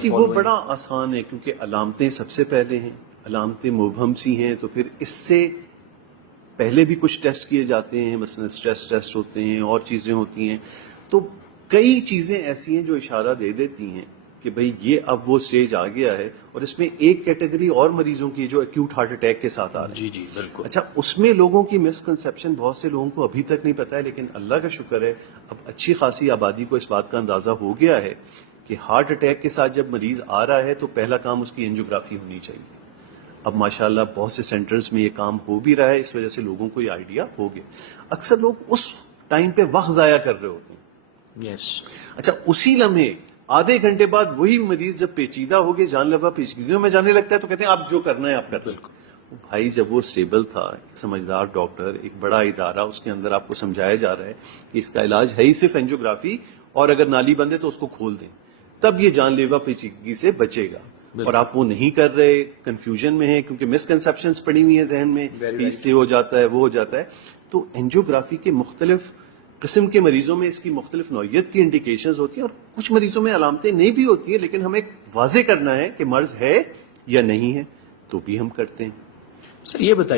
جی وہ بڑا آسان ہے، کیونکہ علامتیں سب سے پہلے ہیں، علامتیں مبہم سی ہیں، تو پھر اس سے پہلے بھی کچھ ٹیسٹ کیے جاتے ہیں، مثلا اسٹریس ٹیسٹ ہوتے ہیں اور چیزیں ہوتی ہیں، تو کئی چیزیں ایسی ہیں جو اشارہ دے دیتی ہیں کہ بھئی یہ اب وہ سٹیج آ گیا ہے. اور اس میں ایک کیٹیگری اور مریضوں کی جو ایکیوٹ ہارٹ اٹیک کے ساتھ آ رہے ہیں. جی جی بالکل. اچھا، اس میں لوگوں کی مسکنسیپشن بہت سے لوگوں کو ابھی تک نہیں پتا ہے، لیکن اللہ کا شکر ہے اب اچھی خاصی آبادی کو اس بات کا اندازہ ہو گیا ہے کہ ہارٹ اٹیک کے ساتھ جب مریض آ رہا ہے تو پہلا کام اس کی اینجیوگرافی ہونی چاہیے. اب ماشاءاللہ بہت سے سینٹرز میں یہ کام ہو بھی رہا ہے، اس وجہ سے لوگوں کو یہ آئیڈیا ہو گیا. اکثر لوگ اس ٹائم پہ وقت ضائع کر رہے ہوتے ہیں. یس. اچھا، اسی لمحے آدھے گھنٹے بعد وہی مریض جب پیچیدہ ہو گئے، جان لیوا پیچیدگیوں میں جانے لگتا ہے، تو کہتے ہیں آپ جو کرنا ہے آپ کر لیں. بھائی جب وہ اسٹیبل تھا، ایک سمجھدار ڈاکٹر، ایک بڑا ادارہ، اس کے اندر آپ کو سمجھایا جا رہا ہے کہ اس کا علاج ہے ہی صرف اینجیوگرافی، اور اگر نالی بند ہے تو اس کو کھول دیں، تب یہ جان لیوا پیچیدگی سے بچے گا. اور آپ وہ نہیں کر رہے، کنفیوژن میں ہیں، کیونکہ مسکنسیپشنز پڑی ہوئی ہیں ذہن میں کہ اس سے ہو جاتا ہے، وہ ہو جاتا ہے. تو اینجیوگرافی کے مختلف قسم کے مریضوں میں اس کی مختلف نوعیت کی انڈیکیشنز ہوتی ہیں، اور کچھ مریضوں میں علامتیں نہیں بھی ہوتی ہیں، لیکن ہمیں واضح کرنا ہے کہ مرض ہے یا نہیں ہے، تو بھی ہم کرتے ہیں. سر یہ بتائیے